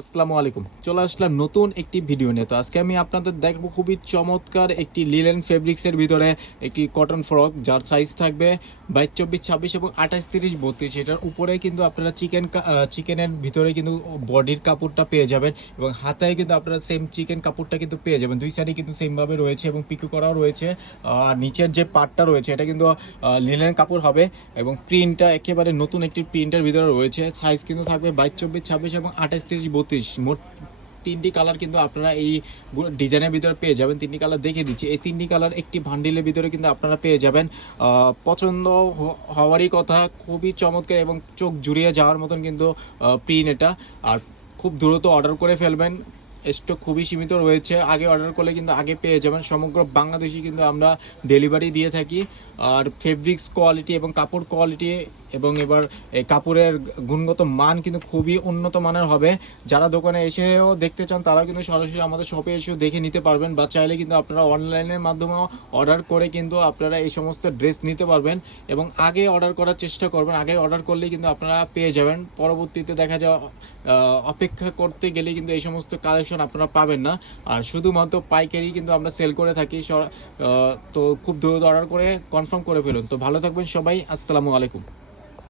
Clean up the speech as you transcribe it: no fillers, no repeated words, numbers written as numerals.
আসসালামু আলাইকুম। চলে আসলাম নতুন একটি ভিডিও নিয়ে। তো আজকে আমি আপনাদের দেখাবো খুবই চমৎকার একটি লিলেন ফেব্রিক্সের ভিতরে একটি কটন ফ্রক, যার সাইজ থাকবে 22, 24, 26 এবং 28, 30, 32। এটার উপরে কিন্তু আপনারা চিকেনের ভিতরে কিন্তু বডির কাপড়টা পেয়ে যাবেন এবং হাতায় কিন্তু আপনারা সেম চিকেন কাপড়টা কিন্তু পেয়ে যাবেন। দুই সাইডে কিন্তু সেম ভাবে রয়েছে এবং পিকো করাও রয়েছে। আর নিচের যে পার্টটা রয়েছে এটা কিন্তু লিলেন কাপড় হবে এবং প্রিন্টটা একেবারে নতুন একটি প্রিন্টের ভিতরে রয়েছে। সাইজ কিন্তু থাকবে 22, 24, 26 এবং 28, 30, 32। মোট তিনটি কালার কিন্তু আপনারা এই ডিজাইনের ভিতরে পেয়ে যাবেন। তিনটি কালার দেখে দিচ্ছি। এই তিনটি কালার একটি ভান্ডিলের ভিতরে কিন্তু আপনারা পেয়ে যাবেন। পছন্দ হওয়ারই কথা, খুবই চমৎকার এবং চোখ জুড়িয়ে যাওয়ার মতন কিন্তু প্রিন্ট এটা। আর খুব দ্রুত অর্ডার করে ফেলবেন, স্টক খুবই সীমিত রয়েছে। আগে অর্ডার করলে কিন্তু আগে পেয়ে যাবেন। সমগ্র বাংলাদেশে কিন্তু আমরা ডেলিভারি দিয়ে থাকি। আর ফেব্রিক্স কোয়ালিটি এবং কাপড় কোয়ালিটি এবং এবার এই কাপড়ের গুণগত মান কিন্তু খুবই উন্নত মানের হবে। যারা দোকানে এসেও দেখতে চান তারাও কিন্তু সরাসরি আমাদের শপে এসেও দেখে নিতে পারবেন, বা চাইলে কিন্তু আপনারা অনলাইনের মাধ্যমেও অর্ডার করে কিন্তু আপনারা এই সমস্ত ড্রেস নিতে পারবেন। এবং আগে অর্ডার করার চেষ্টা করবেন, আগে অর্ডার করলেই কিন্তু আপনারা পেয়ে যাবেন। পরবর্তীতে দেখা যাওয়া অপেক্ষা করতে গেলে কিন্তু এই সমস্ত কালেকশন আপনারা পাবেন না। আর শুধুমাত্র পাইকারি কিন্তু আমরা সেল করে থাকি। তো খুব দ্রুত অর্ডার করে কনফার্ম করে ফেলুন। তো ভালো থাকবেন সবাই, আসসালামু আলাইকুম।